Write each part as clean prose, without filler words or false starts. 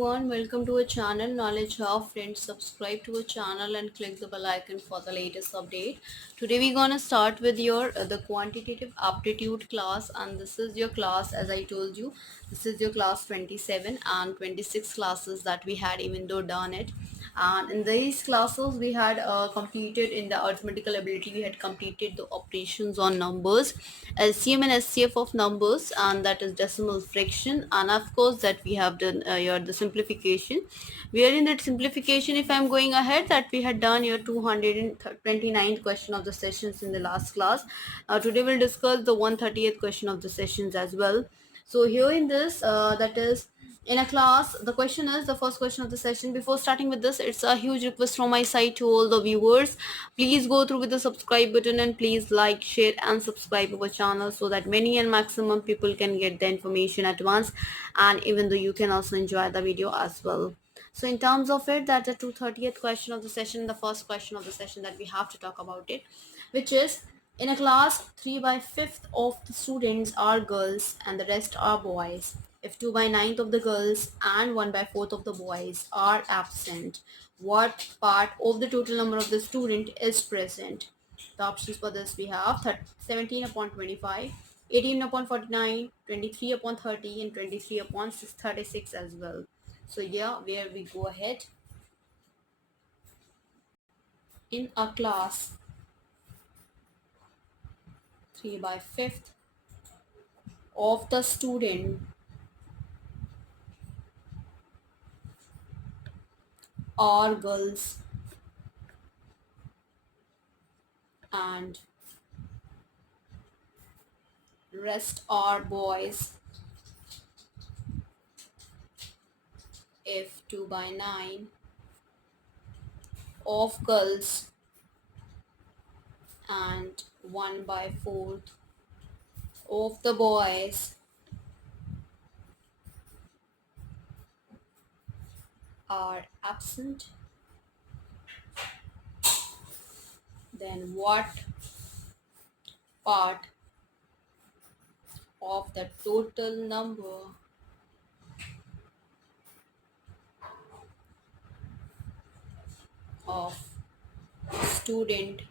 everyone, welcome to our channel Knowledge Hub. Friends, subscribe to our channel and click the bell icon for the latest update. Today we're gonna start with your the quantitative aptitude class, and this is your class. As I told you, this is your class 27 and 26 classes that we had even though done it. And in these classes we had completed in the arithmetical ability, we had completed the operations on numbers, LCM and SCF of numbers, and that is decimal fraction, and of course that we have done your the simplification. Where in that simplification, if I'm going ahead, that we had done your 229th question of the sessions in the last class. Today we'll discuss the 130th question of the sessions as well. So here in this, that is in a class, the question is the first question of the session. Before starting with this, it's a huge request from my side to all the viewers. Please go through with the subscribe button and please like, share and subscribe our channel so that many and maximum people can get the information at once, and even though you can also enjoy the video as well. So in terms of it, that's the 230th question of the session, the first question of the session that we have to talk about it, which is in a class 3 by 5th of the students are girls and the rest are boys. If 2 by 9th of the girls and 1 by 4th of the boys are absent, what part of the total number of the student is present? The options for this we have 17 upon 25, 18 upon 49, 23 upon 30 and 23 upon 36 as well. So yeah, where we go ahead. In a class 3 by 5th of the student are girls and rest are boys. If 2 by 9 of girls and 1 by 4th of the boys are absent, then what part of the total number of student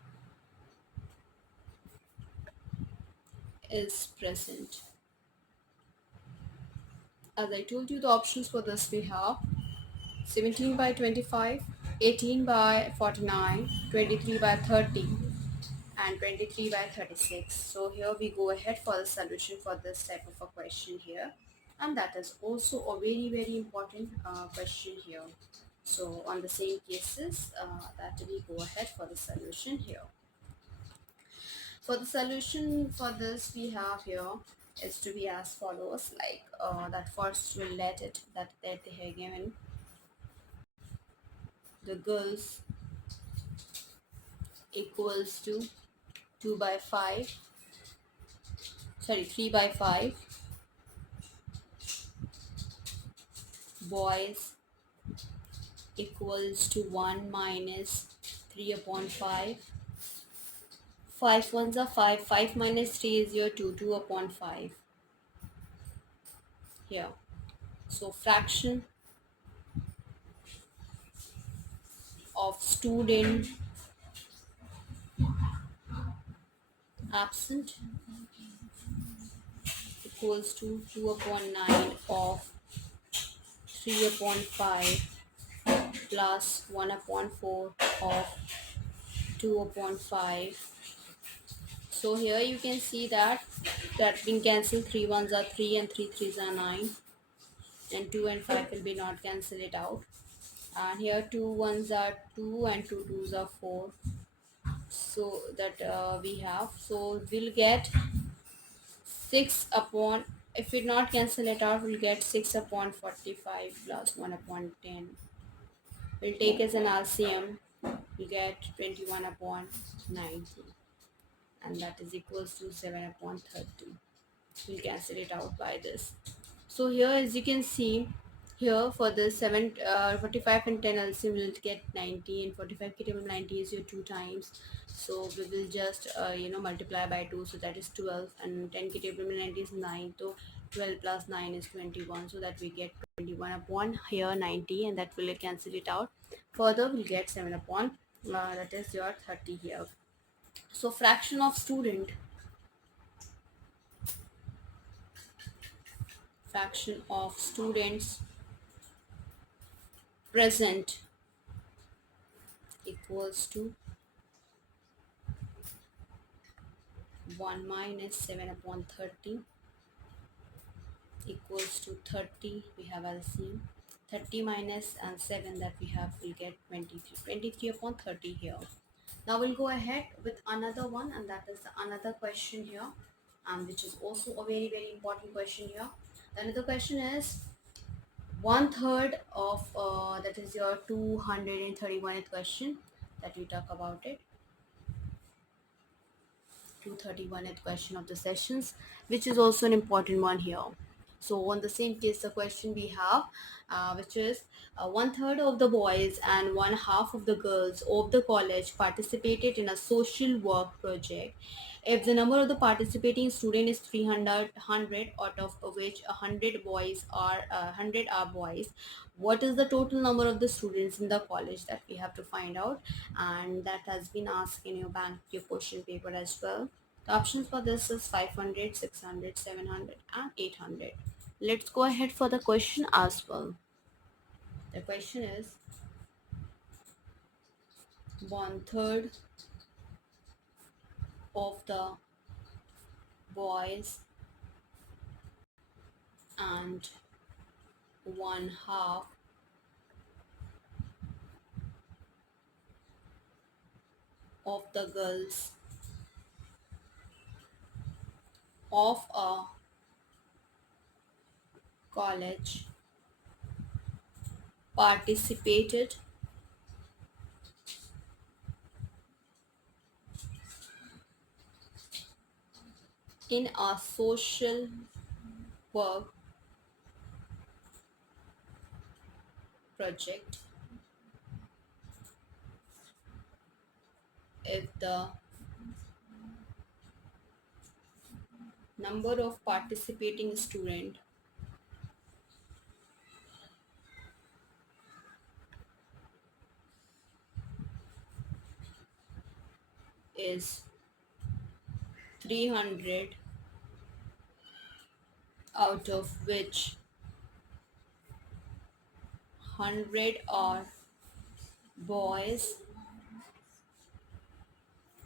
is present? As I told you, the options for this we have 17 by 25, 18 by 49, 23 by 30 and 23 by 36. So here we go ahead for the solution for this type of a question here, and that is also a very important question here. So on the same cases, that we go ahead for the solution here. For the solution for this we have here is to be as follows, like that first we'll let it that they have given the girls equals to 2 by 5, sorry 3 by 5, boys equals to 1 minus 3 upon 5, 5 ones are 5, 5 minus 3 is your 2, 2 upon 5 here. So fraction of student absent equals to 2 upon 9 of 3 upon 5 plus 1 upon 4 of 2 upon 5. So here you can see that being cancelled, 3 ones are 3 and 3 threes are 9, and 2 and 5 will be not cancel it out, and here 2 ones are 2 and 2 twos are 4. So that we have, so we'll get 6 upon, if we not cancel it out, we'll get 6 upon 45 plus 1 upon 10. We'll take as an LCM, we get 21 upon 90, and that is equals to 7 upon 30. We'll cancel it out by this. So here as you can see, Here for the 45 and 10 LCM will get 90, and 45 k table 90 is your 2 times. So we will just multiply by 2, so that is 12, and 10 k table 90 is 9, so 12 plus 9 is 21, so that we get 21 upon here 90, and that will cancel it out. Further we'll get 7 upon that is your 30 here. So fraction of students present equals to 1 minus 7 upon 30 equals to 30. We have LCM. 30 minus and 7 that we have, will get 23. 23 upon 30 here. Now we'll go ahead with another one, and that is another question here, which is also a very very important question here. Another question is one third of that is your 231th question that we talk about it. 231th question of the sessions, which is also an important one here. So on the same case, the question we have, which is one third of the boys and one half of the girls of the college participated in a social work project. If the number of the participating student is 300, out of which 100 are boys, what is the total number of the students in the college that we have to find out? And that has been asked in your question paper as well. The options for this is 500, 600, 700, and 800. Let's go ahead for the question as well. The question is one third of the boys and one half of the girls of a college participated in a social work project. If the number of participating student is 300, out of which 100 are boys,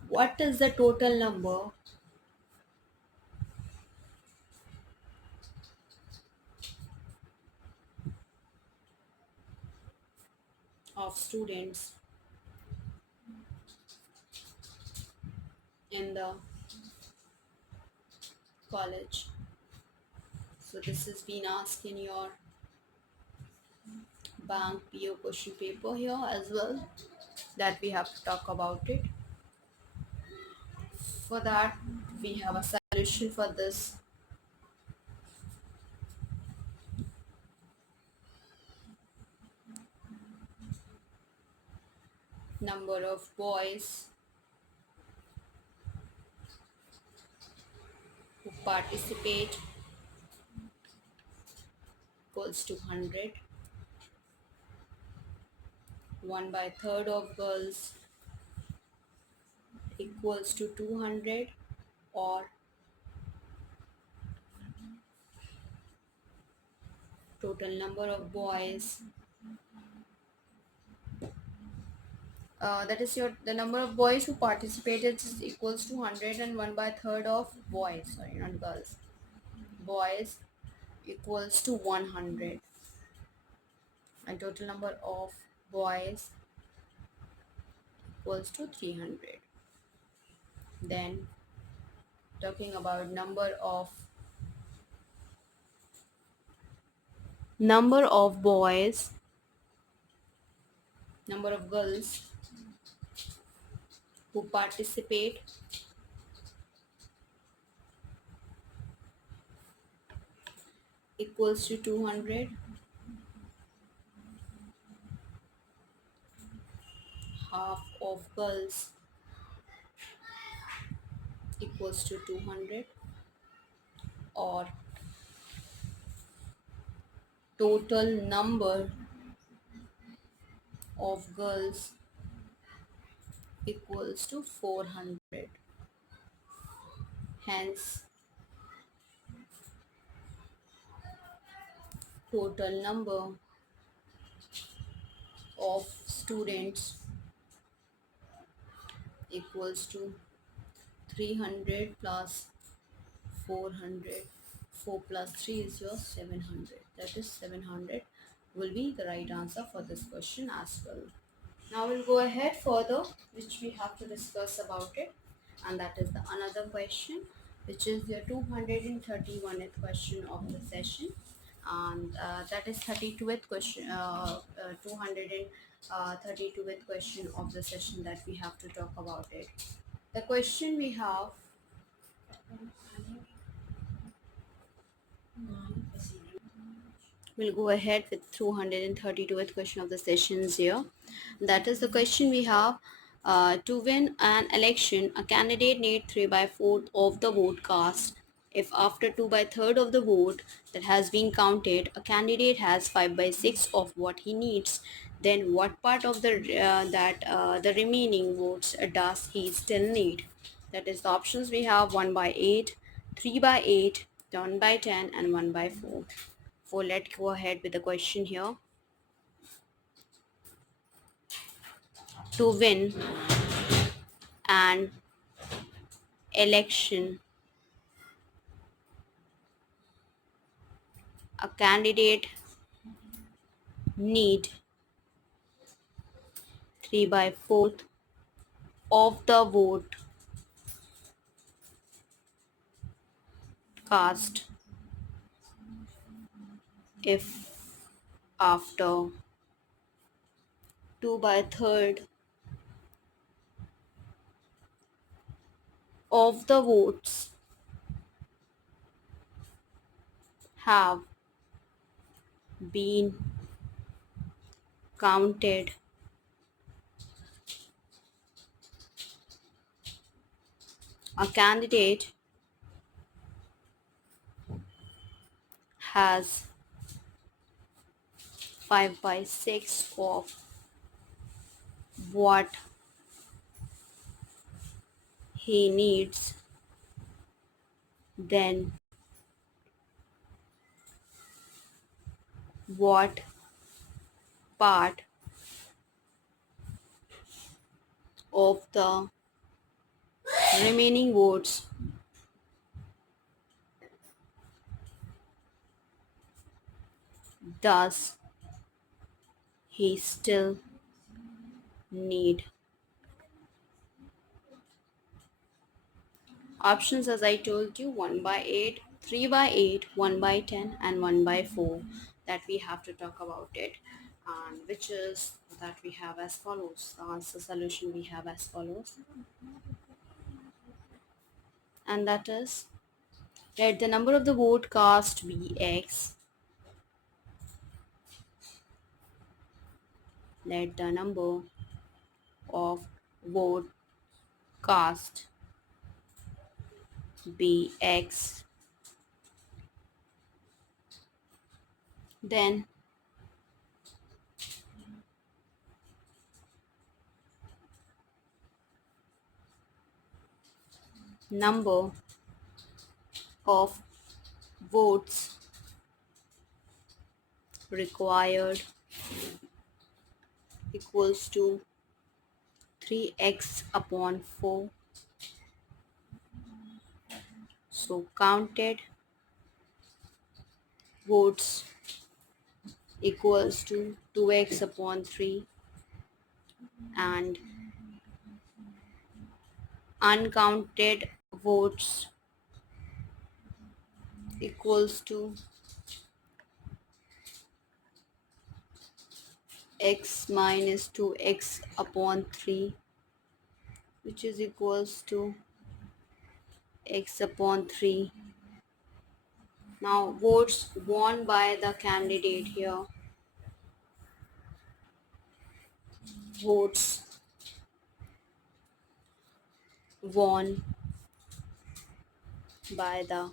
what is the total number of students in the college? So this has been asked in your bank PO question paper here as well, that we have to talk about it. For that, we have a solution for this. Number of boys who participate equals to 100. 1 by third of girls equals to 200, or total number of boys, that is your the number of boys who participated is equals to 100, and 1 by third of boys, sorry, not girls, boys equals to 100, and total number of boys equals to 300. Then talking about number of boys, number of girls who participate equals to 200, half of girls equals to 200, or total number of girls equals to 400. Hence, total number of students equals to 300 plus 400. 4 plus 3 is your 700. That is 700 will be the right answer for this question as well. Now we'll go ahead further, which we have to discuss about it, and that is the another question, which is your 231st question of the session, and that is 32th question, 232th question of the session that we have to talk about it. The question we have. We'll go ahead with 232th question of the sessions here. That is the question we have. To win an election, a candidate need 3 by 4 of the vote cast. If after 2 by 3 of the vote that has been counted, a candidate has 5 by 6 of what he needs, then what part of the remaining votes does he still need? That is the options we have: 1 by 8, 3 by 8, 1 by 10, and 1 by 4. So let's go ahead with the question here. To win an election, a candidate need 3 by 4 of the vote cast. If after 2 by 3 of the votes have been counted, a candidate has 5 by 6 of what he needs, then what part of the remaining votes does he still need? Options, as I told you: 1 by 8, 3 by 8, 1 by 10, and 1 by 4, that we have to talk about it, and which is that we have as follows. The answer solution we have as follows, and that is: let the number of the vote cast be X. Let the number of vote cast be X. Then number of votes required equals to 3x upon 4. So counted votes equals to 2x upon 3, and uncounted votes equals to x minus 2x upon 3, which is equals to x upon 3. Now votes won by the candidate here, votes won by the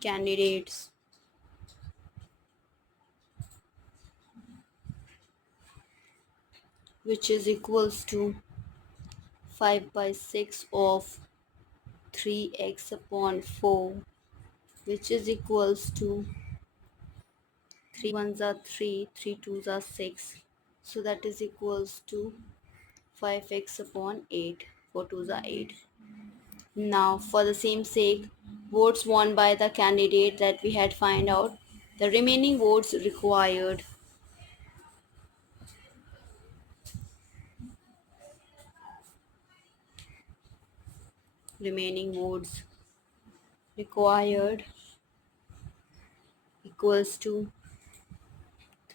candidates which is equals to 5 by 6 of 3x upon 4, which is equals to 3 ones are 3, 3 twos are 6, so that is equals to 5x upon 8, 4 twos are 8. Now for the same sake, votes won by the candidate that we had find out, the remaining votes required equals to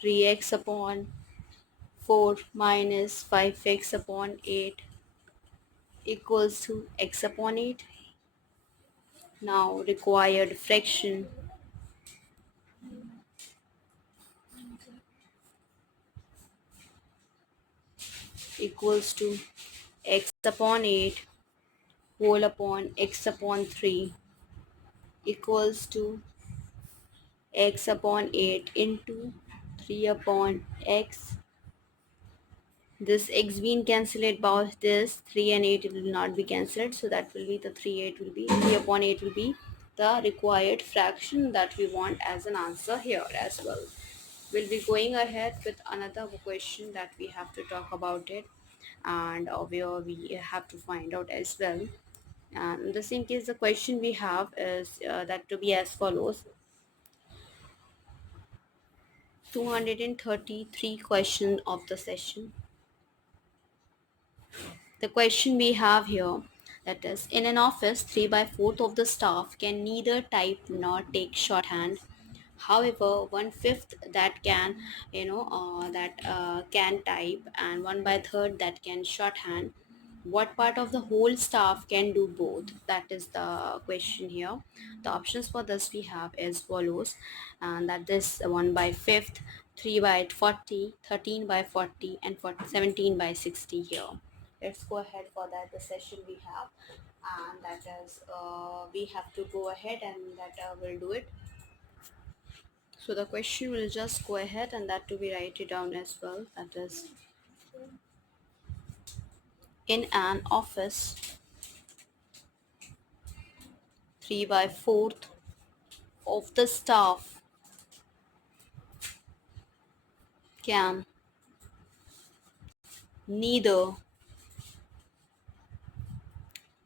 3x upon 4 minus 5x upon 8 equals to x upon 8. Now required fraction equals to x upon 8 whole upon x upon 3 equals to x upon 8 into 3 upon x. This x being cancelled by this 3 and 8 will not be cancelled, so that will be the 3 upon 8 will be the required fraction that we want as an answer here as well. We'll be going ahead with another question that we have to talk about it, and where we have to find out as well. And in the same case, the question we have is that to be as follows: 233 question of the session. The question we have here, that is, in an office, 3 by 4th of the staff can neither type nor take shorthand. However, 1/5 that can, can type, and 1 by 3rd that can shorthand. What part of the whole staff can do both? That is the question here. The options for this we have as follows, and that this 1 by 5th, 3 by 40, 13 by 40, and 17 by 60 here. Let's go ahead for that the session we have, and that is we have to go ahead and that we'll do it. So the question will just go ahead and that to be write it down as well. That is, in an office, 3 by 4th of the staff can neither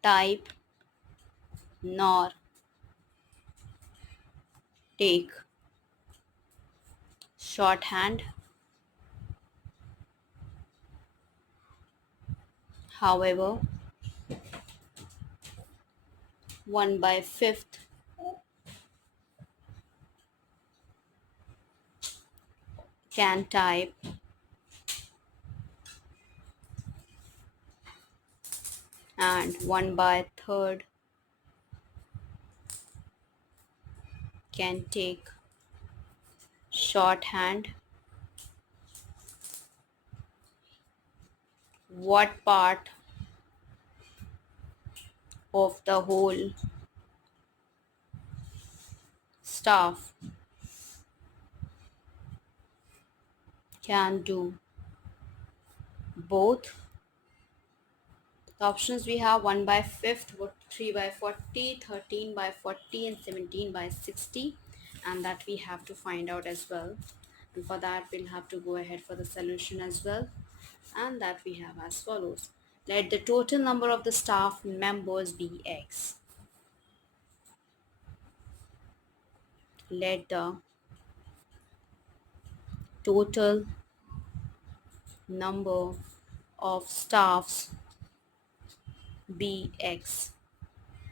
type nor take shorthand. However, 1 by 5th can type, and 1 by 3rd can take shorthand. What part of the whole staff can do both? The options we have: 1 by 5th, 3 by 40, 13 by 40, and 17 by 60, and that we have to find out as well. And for that we'll have to go ahead for the solution as well, and that we have as follows: let the total number of the staff members be x. Let the total number of staffs be x.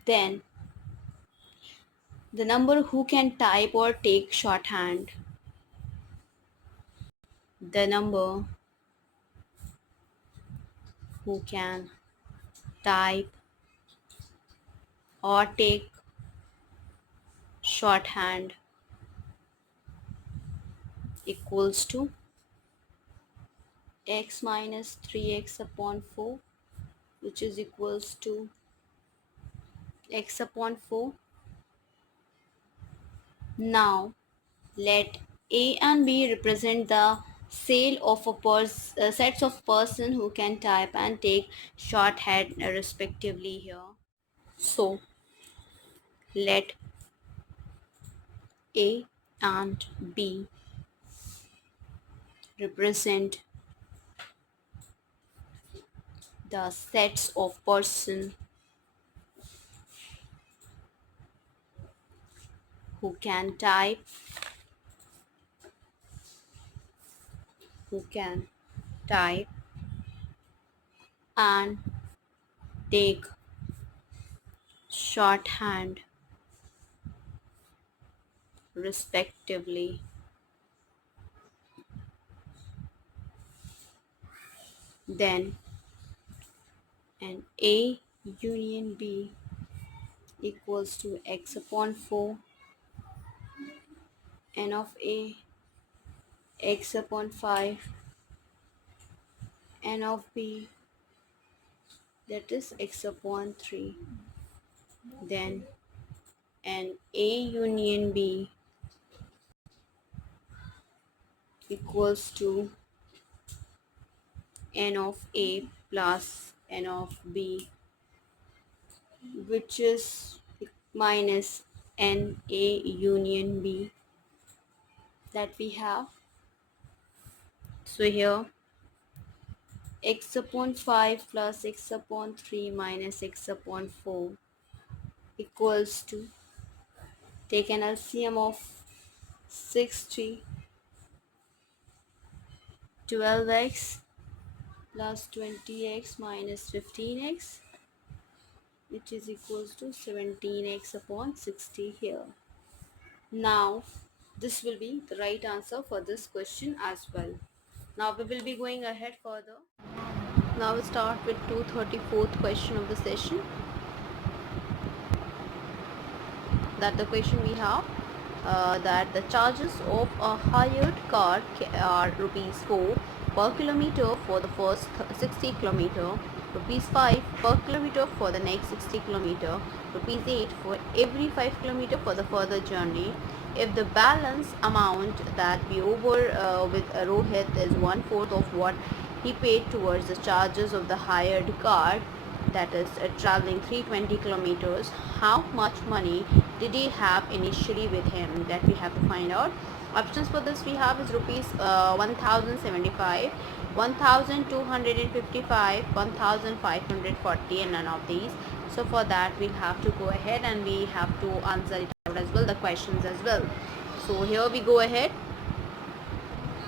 Then the number who can type or take shorthand, the number who can type or take shorthand equals to x minus 3x upon 4, which is equals to x upon 4. Now let A and B represent the sale of sets of person who can type and take shorthand respectively here. So let A and B represent the sets of person who can type, who can type and take shorthand respectively. Then an A union B equals to x upon 4 n of A, x upon 5 n of B, that is x upon 3. Then an A union B equals to n of A plus n of B, which is minus n A union B that we have. So here x upon 5 plus x upon 3 minus x upon 4 equals to, take an LCM of 60, 12x plus 20x minus 15x, which is equals to 17x upon 60 here. Now this will be the right answer for this question as well. Now we will be going ahead further. Now we start with 234th question of the session. That the question we have, that the charges of a hired car are rupees 4 per kilometer for the first 60 kilometer, rupees 5 per kilometer for the next 60 kilometer, rupees 8 for every 5 kilometer for the further journey. If the balance amount that we over with Rohit is 1/4 of what he paid towards the charges of the hired car, that is traveling 320 kilometers, how much money did he have initially with him? That we have to find out. Options for this we have is rupees 1075, 1255, 1540, and none of these. So for that we have to go ahead and we have to answer it out as well, the questions as well. So here we go ahead.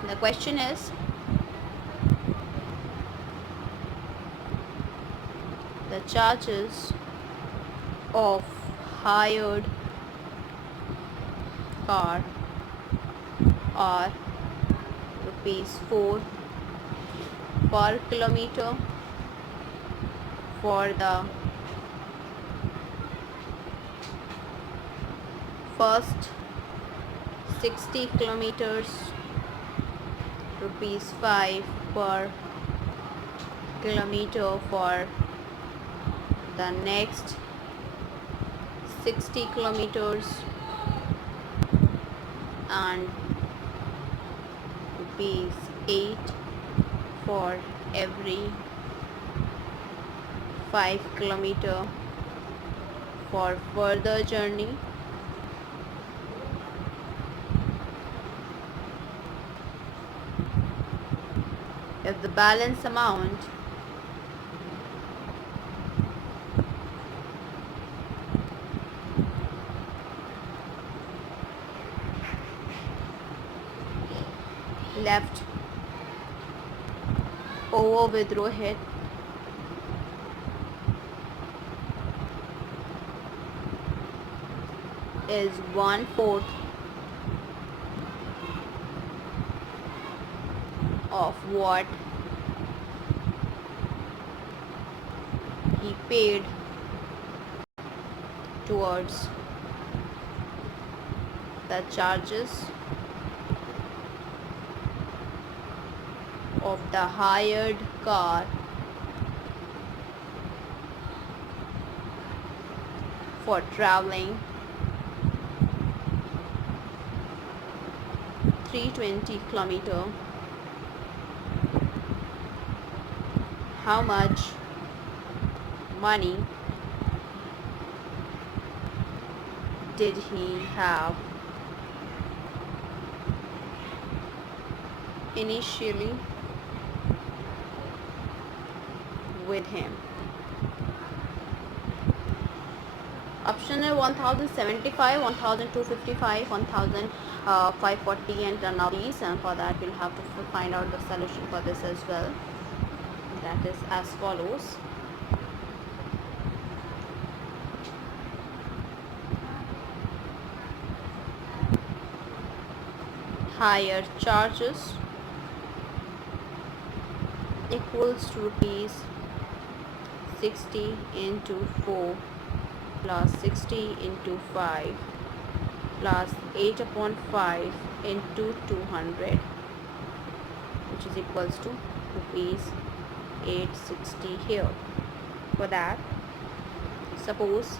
The question is, the charges of hired car are rupees 4 per kilometer for the first 60 kilometers, rupees 5 per kilometer for the next 60 kilometers, and rupees 8 for every 5 kilometer for further journey. If the balance amount left over with Rohit is 1/4 of what he paid towards the charges of the hired car for traveling 320 kilometer, how much money did he have initially with him? Option A 1075, 1255, 1540 and none of these, and for that we'll have to find out the solution for this as well. That is as follows. Higher charges equals to rupees 60 into 4 plus 60 into 5 plus 8 upon 5 into 200, which is equals to rupees 860 here. For that, suppose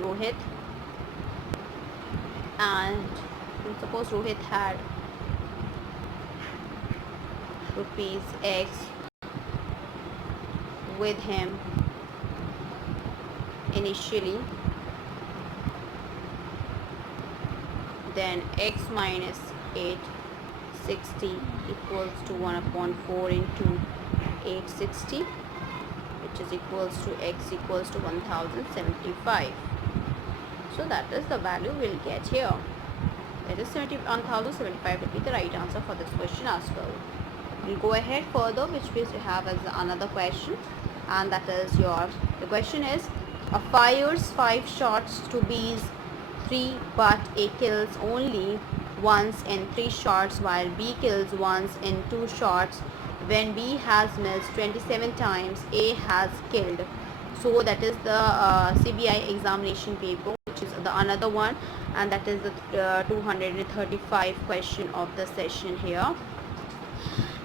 Rohit had rupees X with him initially, then X minus 860 equals to 1 upon 4 into 860, which is equals to X equals to 1075. So that is the value we'll get here. That is 1075 will be the right answer for this question as well. We'll go ahead further, which we have as another question, and that is the question is, A fires 5 shots to B's 3, but A kills only once in 3 shots, while B kills once in 2 shots. When B has missed 27 times, A has killed. So that is the CBI examination paper, which is the another one, and that is the 235 question of the session here.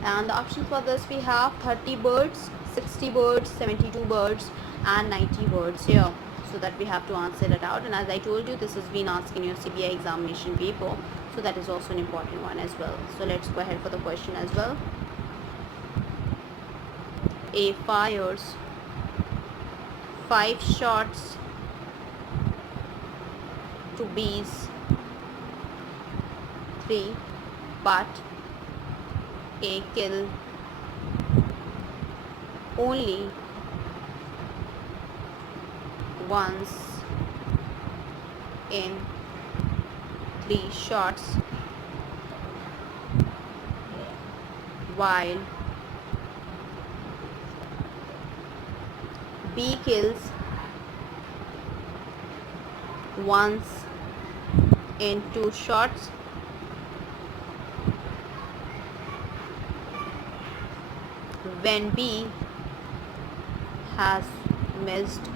And the options for this, we have 30 birds, 60 birds, 72 birds and 90 birds here. So that we have to answer it out, and as I told you, this has been asked in your CBI examination paper, so that is also an important one as well. So let's go ahead for the question as well. A fires 5 shots to B's 3, but A kill only once in 3 shots, while B kills once in 2 shots. When B has missed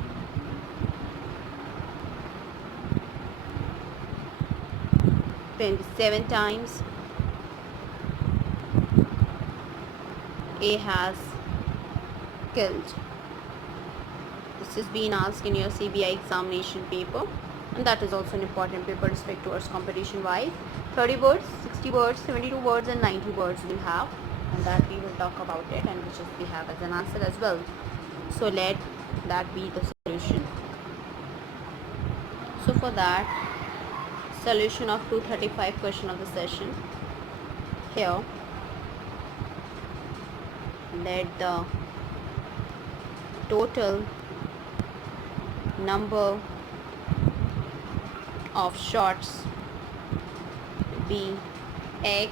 27 times, A has killed. This has been asked in your CBI examination paper, and that is also an important paper respect towards competition wise. 30 birds, 60 birds, 72 birds and 90 birds we'll have, and that we will talk about it, and which is we have as an answer as well. So let that be the solution. So for that, solution of 235 question of the session here, let the total number of shots be X,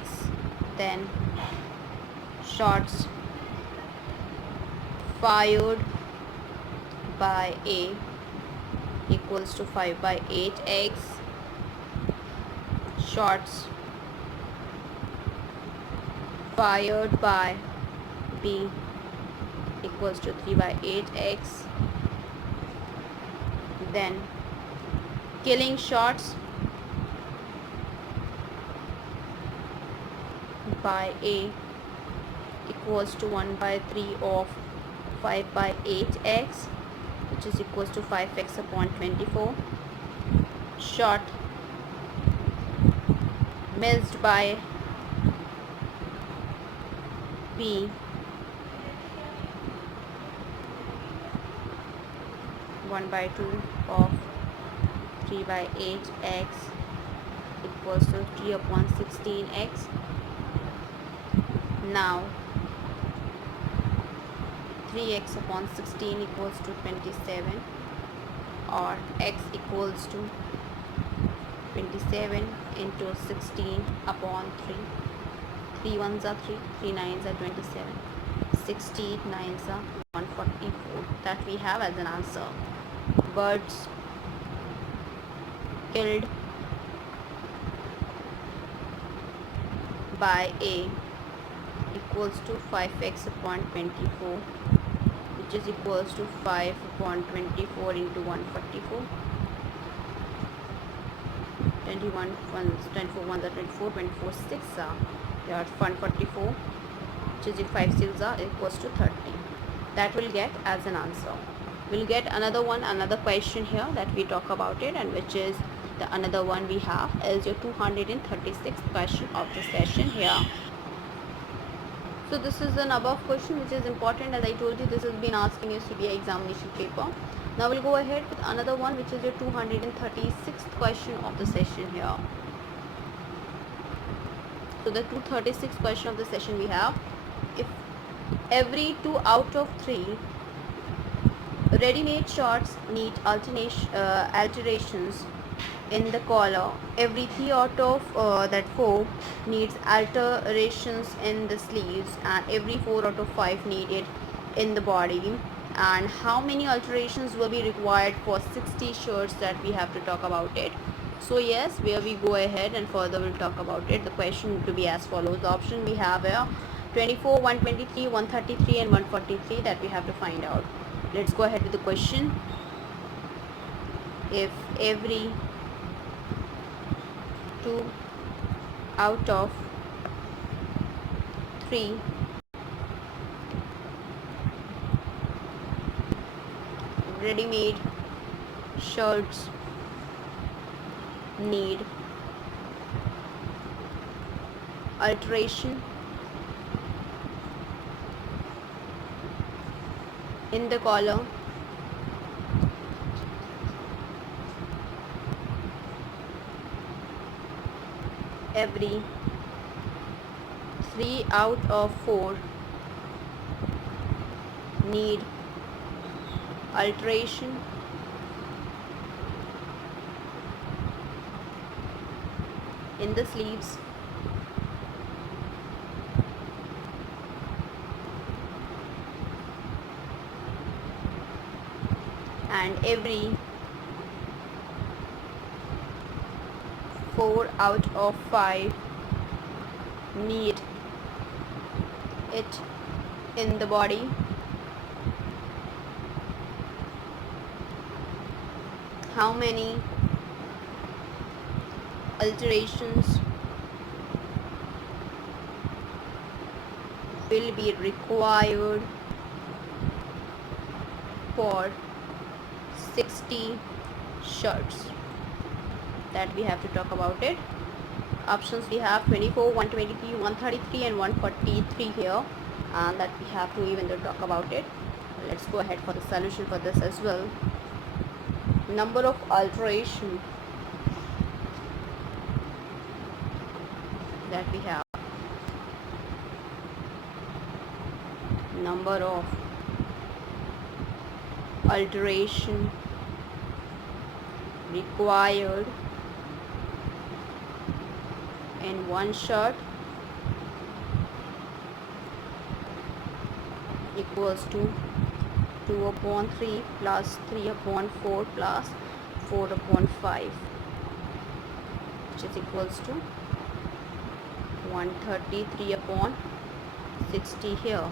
then shots fired by A equals to 5 by 8x, shots fired by B equals to 3 by 8x, then killing shots by A equals to 1 by 3 of 5 by 8x, which is equals to 5x upon 24. Short missed by B 1/2 of 3/8x equals to 3 upon 16x. Now 3x upon 16 equals to 27, or x equals to 27 into 16 upon 3. 3 ones are 3, 3 nines are 27, 60 nines are 144. That we have as an answer. Birds killed by A equals to 5x upon 24, which is equals to 5 upon 24 into 144. 21 ones, 24 ones are 24, 24 6 are, you have 144, which is if 5 6 are equals to 30. That will get as an answer. We'll get another question here that we talk about it, and which is the another one we have is your 236th question of the session here. So this is an above question which is important. As I told you, this has been asked in your CBI examination paper. Now we'll go ahead with another one, which is your 236th question of the session here. So the 236th question of the session we have, if every 2 out of 3 ready-made shorts need alterations in the collar, every 3 out of that 4 needs alterations in the sleeves, and every 4 out of 5 need it in the body, and how many alterations will be required for 60 shirts, that we have to talk about it. So yes, where we go ahead and further we'll talk about it. The question to be as follows. The option we have here 24, 123, 133 and 143 that we have to find out. Let's go ahead with the question. If every 2 out of 3 ready-made shirts need alteration in the collar, every 3 out of 4 need alteration in the sleeves, and every 4 out of 5 need it in the body. How many alterations will be required for 60 shirts, that we have to talk about it. Options we have 24, 123, 133 and 143 here, and that we have to even talk about it. Let's go ahead for the solution for this as well. Number of alteration that we have, number of alteration required in one shirt equals to 2 upon 3 plus 3 upon 4 plus 4 upon 5, which is equals to 133 upon 60 here.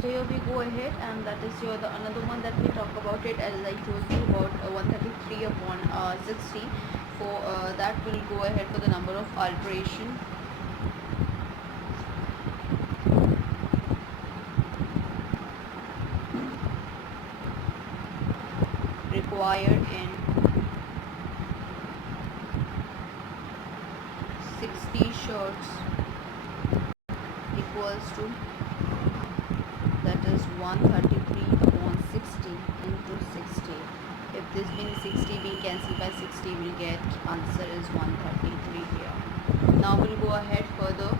So here we go ahead, and that is your the another one that we talk about it, as I told you about 133 upon 60. For that will go ahead for the number of alteration required in 60 shirts equals to, that is 133 upon 60 into 60. If this being 60 being cancelled by 60, we'll get answer is 133 here. Now we'll go ahead further.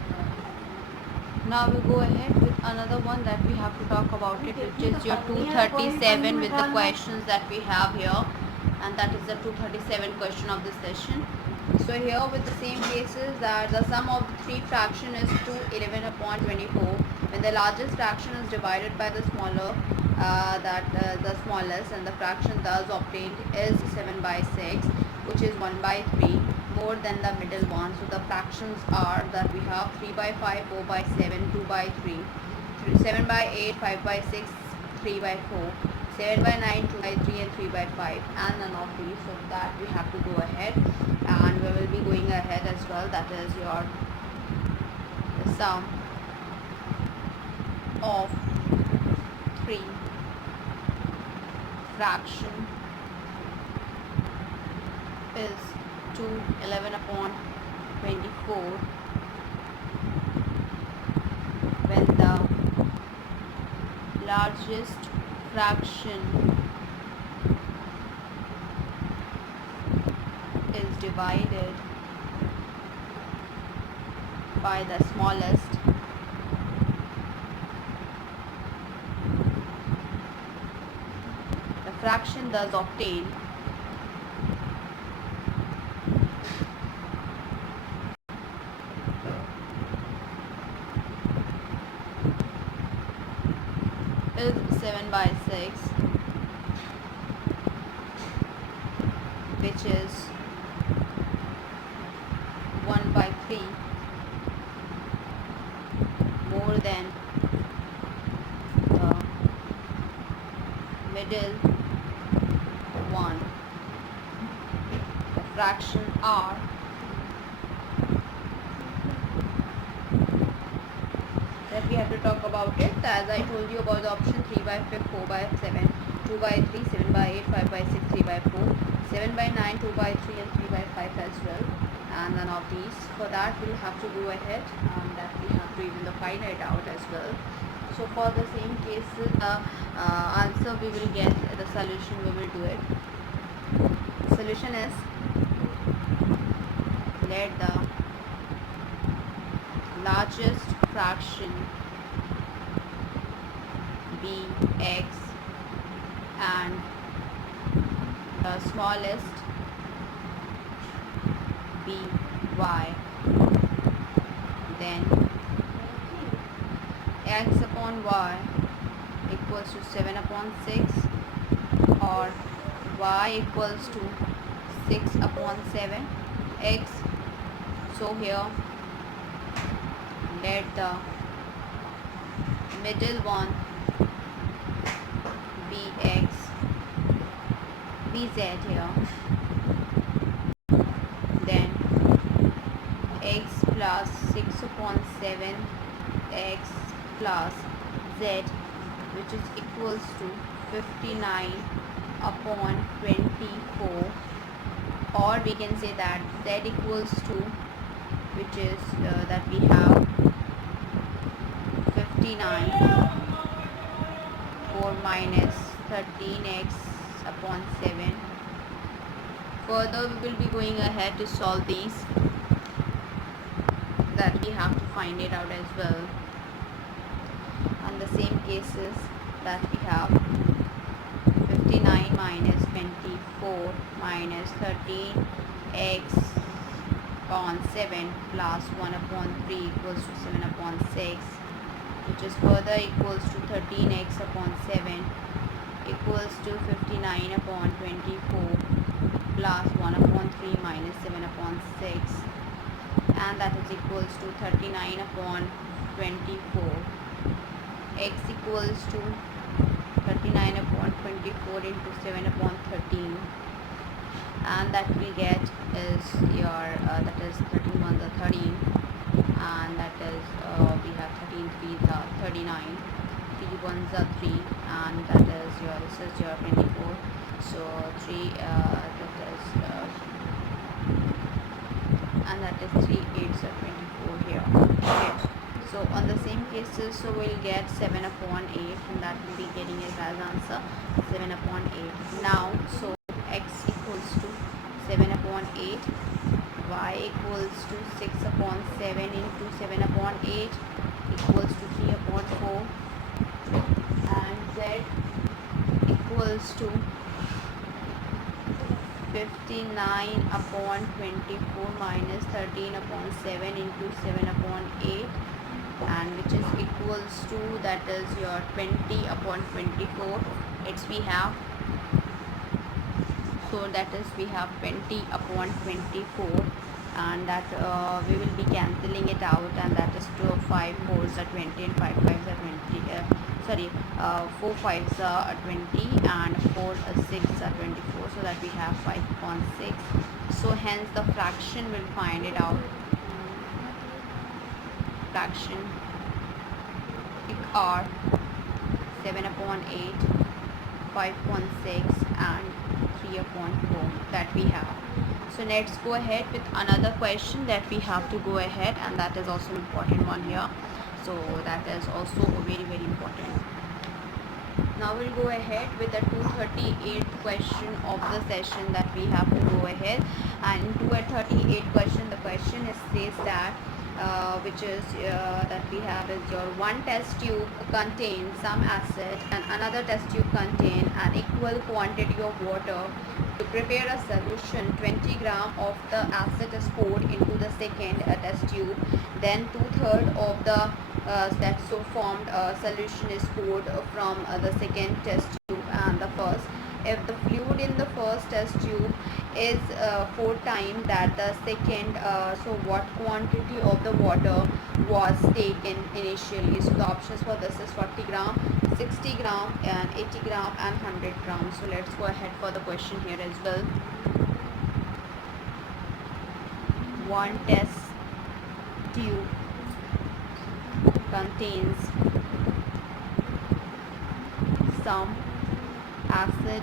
Now we'll go ahead with another one that we have to talk about it, which is your 237 with the questions that we have here, and that is the 237 question of this session. So here with the same cases, that the sum of the three fraction is 211 upon 24 when the largest fraction is divided by the smaller the smallest, and the fraction thus obtained is 7 by 6, which is 1 by 3 more than the middle one. So the fractions are that we have 3 by 5, 4 by 7, 2 by 3, 7 by 8, 5 by 6, 3 by 4, 7 by 9, 2 by 3, and 3 by 5, and none of these. So that we have to go ahead, and we will be going ahead as well. That is your the sum of 3 fraction is 211 upon 24 when the largest fraction is divided by the smallest, the fraction thus obtained is 7 by 6, which is 1 by 3 more than the middle one. The fraction R that we have to talk about it, as I told you about the option 3 by 5, 4 by 7, 2 by 3, 7 by 8, 5 by 6, 3 by 4, 7 by 9, 2 by 3, and 3 by 5 as well, and none of these. For that we'll have to go ahead, that we have to even find it out as well. So for the same cases, answer we will get, the solution we will do it. Solution is, let the largest fraction be x and the smallest be y, then x upon y equals to 7 upon 6, or y equals to 6 upon 7 x. So here let the middle one be x, be z here, then x plus 6 upon 7 x plus z, which is equals to 59 upon 24, or we can say that z equals to, which is that we have 59 4 minus 13x upon 7. Further we will be going ahead to solve these, that we have to find it out as well. And the same cases that we have 59 minus 24 minus 13x upon 7 plus 1 upon 3 equals to 7 upon 6, which is further equals to 13x upon 7 equals to 59 upon 24 plus 1 upon 3 minus 7 upon 6, and that is equals to 39 upon 24 x equals to 39 upon 24 into 7 upon 13, and that we get is your that is 13 ones are 13, and that is we have 13 threes are 39, 3 ones are 3, and that is your this is your 24. So 3 that is and that is 3 8s are 24 here. Okay, so on the same cases, so we'll get 7 upon 8, and that will be getting it as answer 7 upon 8. Now, so x equals to 7 upon 8, y equals to 6 upon 7 into 7 upon 8 equals to 3 upon 4, and z equals to 59 upon 24 minus 13 upon 7 into 7 upon 8, and which is equals to, that is your 20 upon 24. It's we have, so that is we have 20 upon 24, and that we will be cancelling it out, and that is 2 5 4s are 20 and 5 5s are 20, 4 5s are 20 and 4 6 are 24, so that we have 5 upon 6. So hence the fraction will find it out. Fraction are 7 upon 8, 5 upon 6 and 3 upon 4 that we have. So let's go ahead with another question that we have to go ahead, and that is also an important one here. So that is also very very important. Now we'll go ahead with the 238th question of the session that we have to go ahead. And in 238 question, the question says that which is that we have is your one test tube contains some acid and another test tube contain an equal quantity of water. To prepare a solution, 20 gram of the acid is poured into the second test tube. Then 2/3 of the that so formed solution is poured from the second test tube and the first. If the fluid in the first test tube is 4 times that the second, so what quantity of the water was taken initially? So the options for this is 40 gram, 60 gram and 80 gram and 100 grams. So let's go ahead for the question here as well. One test tube contains some acid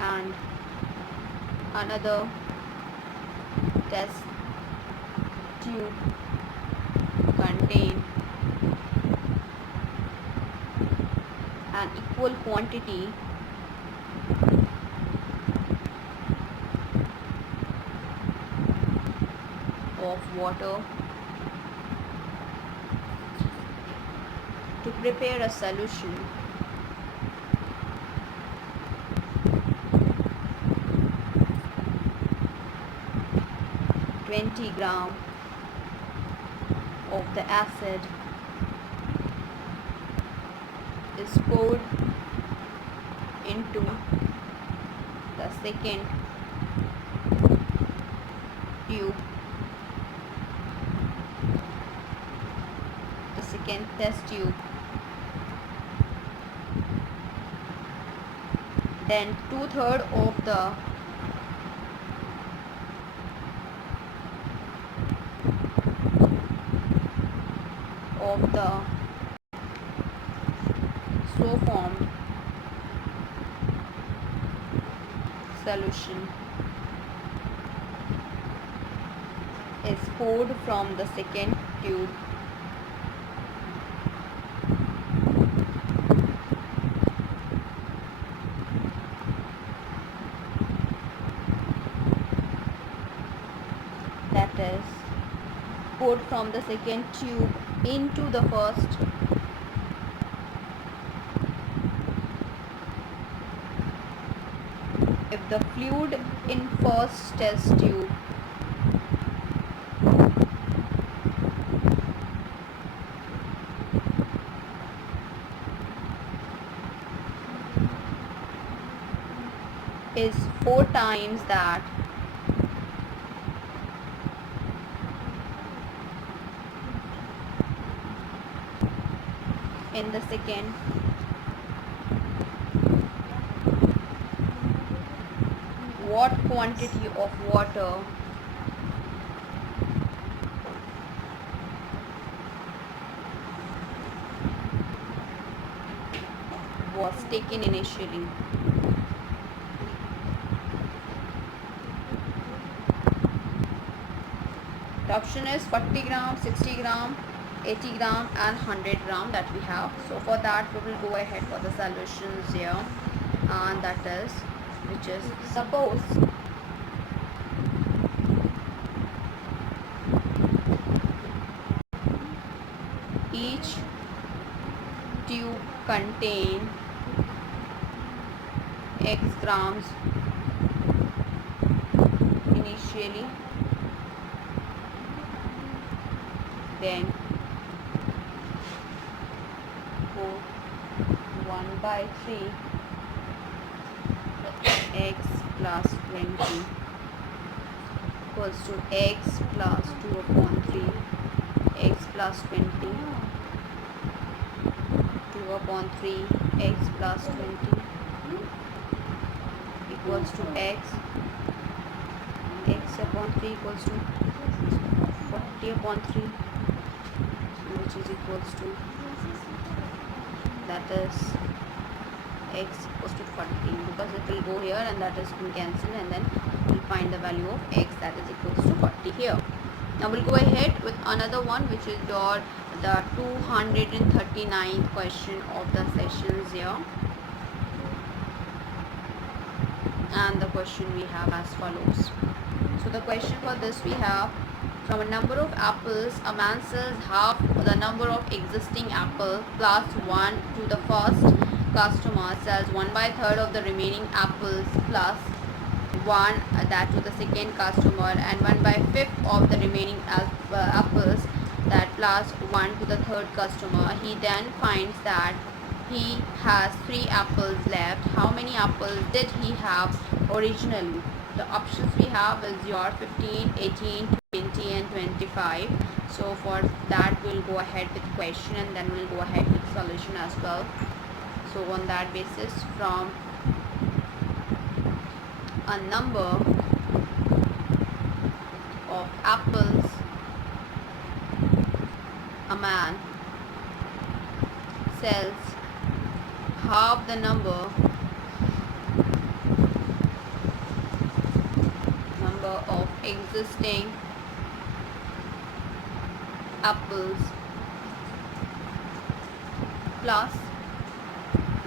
and another test tube contain an equal quantity of water. To prepare a solution, gram of the acid is poured into the second tube. The second test tube. Then 2/3 of the so formed solution is poured from the second tube. That is poured from the second tube into the first. If the fluid in first test tube is 4 times that In the second, what quantity of water was taken initially? The option is 40 gram, 60 gram, 80 gram and 100 gram that we have. So for that we will go ahead for the solutions here, and that is, which is, suppose each tube contain X grams initially, then put 1/3 x plus 20 equals to x plus 2/3 x plus 20, 2/3 x plus 20 equals to x upon 3 equals to 40/3, which is equals to, that is, x equals to 40, because it will go here and that is will cancel, and then we'll find the value of x, that is equals to 40 here. Now we'll go ahead with another one, which is the 239th question of the sessions here. And the question we have as follows. So the question for this we have, from a number of apples, a man sells half the number of existing apple plus 1 to the first customer, sells 1/3 of the remaining apples plus 1 that to the second customer, and 1/5 of the remaining apples that plus 1 to the third customer. He then finds that he has 3 apples left. How many apples did he have originally? The options we have is your 15, 18, 20 and 25. So for that we'll go ahead with question, and then we'll go ahead with solution as well. So on that basis, from a number of apples, a man sells half the number of existing apples plus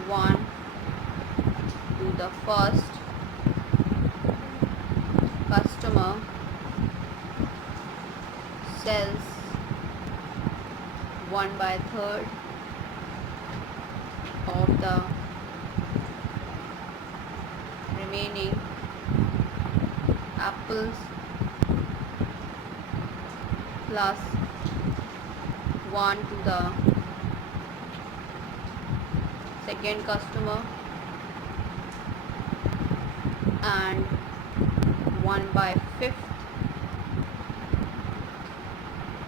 1 to the first customer, sells 1/3 of the remaining apples plus 1 to the second customer, and 1/5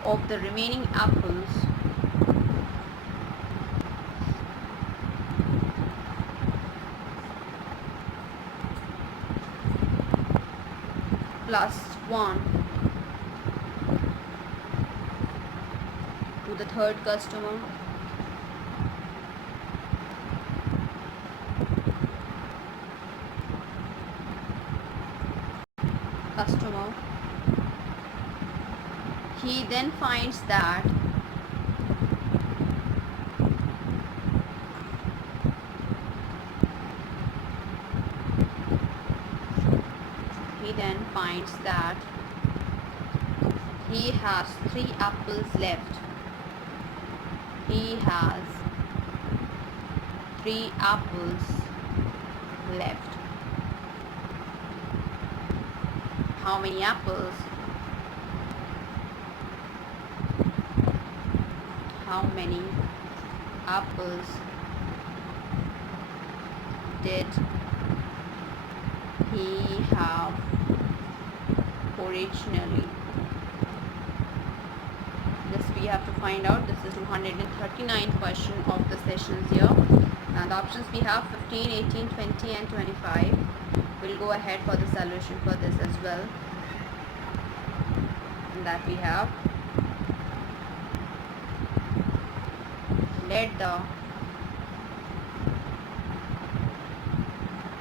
of the remaining apples plus 1 to the third customer, he then finds that he has 3 apples left. He has 3 apples left. How many apples? How many apples did he have originally? This we have to find out. This is 239th question of the sessions here, and the options we have 15, 18, 20 and 25. We'll go ahead for the solution for this as well. And that we have, let the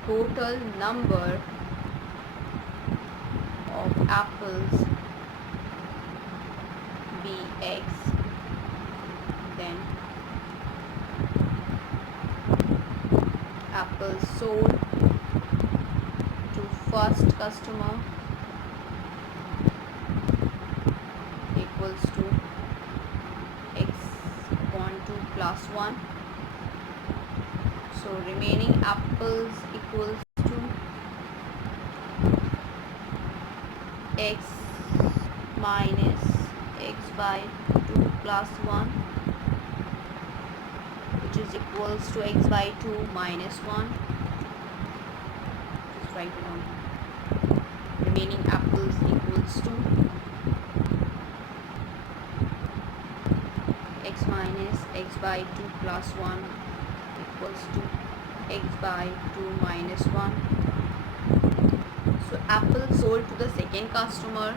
total number of apples be X, then apples sold to first customer equals to X upon 2 plus 1. So remaining apples equals to X minus X by 2 plus 1, which is equals to X by 2 minus 1. Just write it down. Remaining apples equals to X minus X by 2 plus 1 equals to X by 2 minus 1. So apple sold to the second customer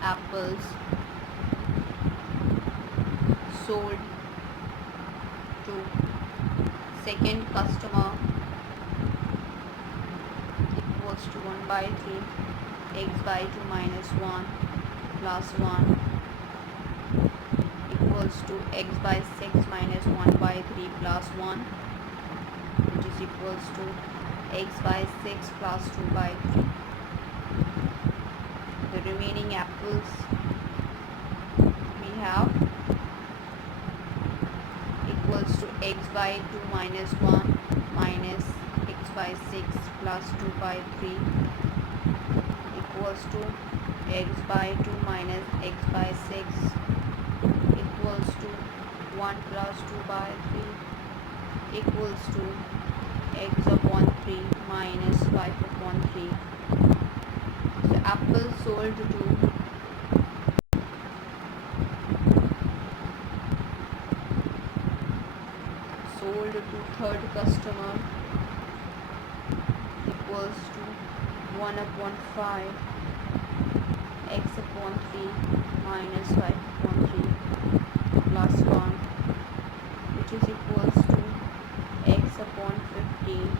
apples sold to second customer equals to 1 by 3 X by 2 minus 1 plus 1 equals to X by 6 minus 1 by 3 plus 1, which is equals to X by 6 plus 2 by 3. The remaining apples we have equals to X by 2 minus 1 minus X by 6 plus 2 by 3 equals to X by 2 minus X by 6 equals to 1 plus 2 by 3 equals to X upon 3 minus 5 upon 3. So apple sold to third customer equals to 1 upon 5 X upon 3 minus 5 upon 3 plus 1, which is equals to X upon 15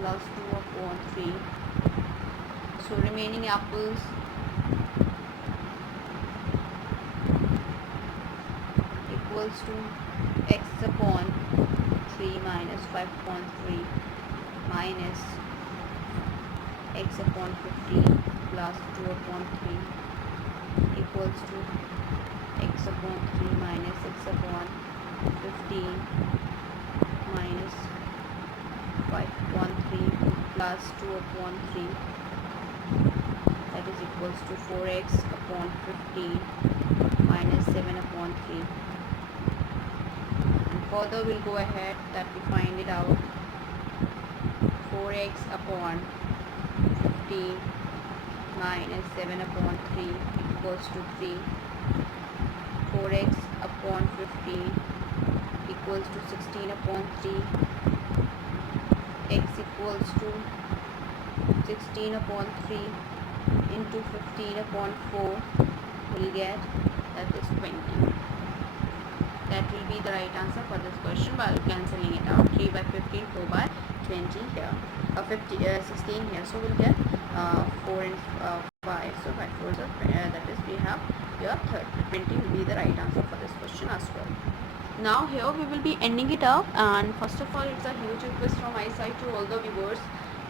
plus 2 upon 3. So remaining apples equals to X upon 3 minus 5 upon 3 minus X upon 15 plus 2 upon 3 equals to X upon 3 minus X upon 15 minus 5 upon 3 plus 2 upon 3, that is equals to 4X upon 15 minus 7 upon 3. And further we'll go ahead that we find it out. 4X upon 15 minus 7 upon 3 equals to 3. 4X upon 15 equals to 16 upon 3. X equals to 16 upon 3 into 15 upon 4 will get, that is 20. That will be the right answer for this question by cancelling it out. 3 by 15, 4 by 20 here, 16 here. So we'll get 4 and 5. So 5 4 so that is we have here 20 will be the right answer for this question as well. Now here we will be ending it up, and first of all it's a huge request from my side to all the viewers.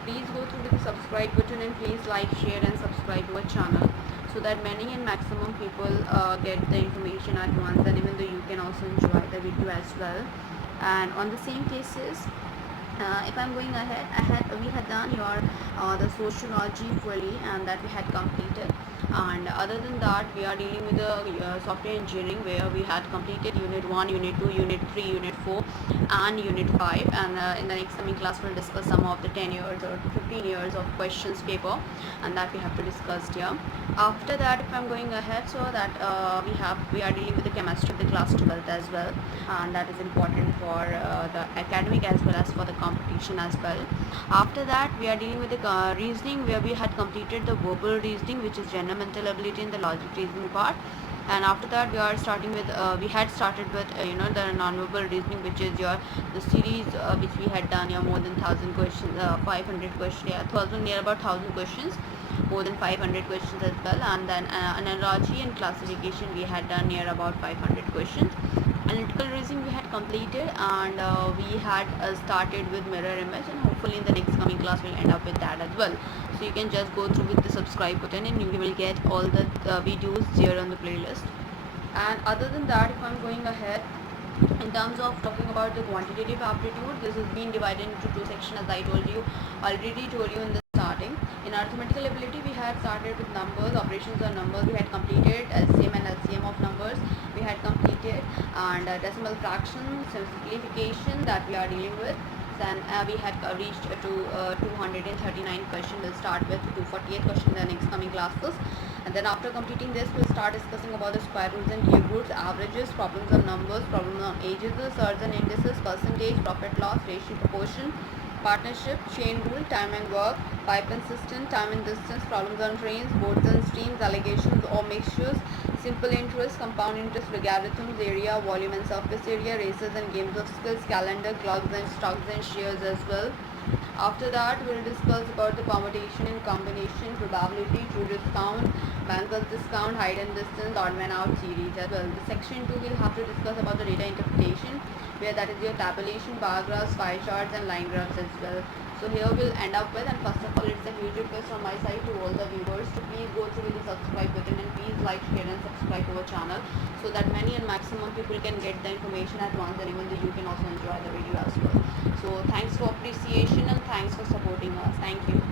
Please go through the subscribe button and please like, share and subscribe to our channel so that many and maximum people get the information at once, and even though you can also enjoy the video as well. And on the same cases, if I'm going ahead, we had done your the sociology fully, and that we had completed. And other than that, we are dealing with the software engineering, where we had completed unit 1, unit 2, unit 3, unit 4 and Unit 5, and in the next coming class we'll discuss some of the 10 years or 15 years of questions paper, and that we have to discuss here. After that, if I'm going ahead, so that we are dealing with the chemistry of the class 12th as well, and that is important for the academic as well as for the competition as well. After that, we are dealing with the reasoning, where we had completed the verbal reasoning, which is general mental ability in the logic reasoning part. And after that, we are starting with we had started with the non-verbal reasoning, which is the series which we had done more than 1000 questions, 500 questions, near about 1000 questions, more than 500 questions as well. And then analogy and classification we had done near about 500 questions. Analytical reasoning we had completed, and we had started with mirror image, and hopefully in the next coming class we'll end up with that as well. So you can just go through with the subscribe button and you will get all the videos here on the playlist. And other than that, if I'm going ahead, in terms of talking about the quantitative aptitude, this has been divided into two sections, as I already told you in the starting. In arithmetical ability, we had started with numbers, operations on numbers. We had completed SCM and LCM of numbers. We had completed, and decimal fraction, simplification that we are dealing with. Then we had reached to 239 question. We'll start with 248 question in the next coming classes. And then after completing this, we'll start discussing about the square roots and cube roots, averages, problems on numbers, problems on ages, surds and indices, percentage, profit loss, ratio, proportion, partnership, chain rule, time and work, pipe and system, time and distance, problems on trains, boats and streams, allegations or mixtures, simple interest, compound interest, logarithms, area, volume and surface area, races and games of skills, calendar, clocks and stocks and shares as well. After that, we'll discuss about the permutation and combination, probability, true discount, banker's discount, height and distance, odd man out series as well. The section 2 we'll have to discuss about the data interpretation, where that is your tabulation, bar graphs, pie charts and line graphs as well. So here we'll end up with, and first of all, it's a huge request from my side to all the viewers to please go through with the subscribe button and please like, share and subscribe to our channel, so that many and maximum people can get the information at once, and even though you can also enjoy the video as well. So thanks for appreciation and thanks for supporting us. Thank you.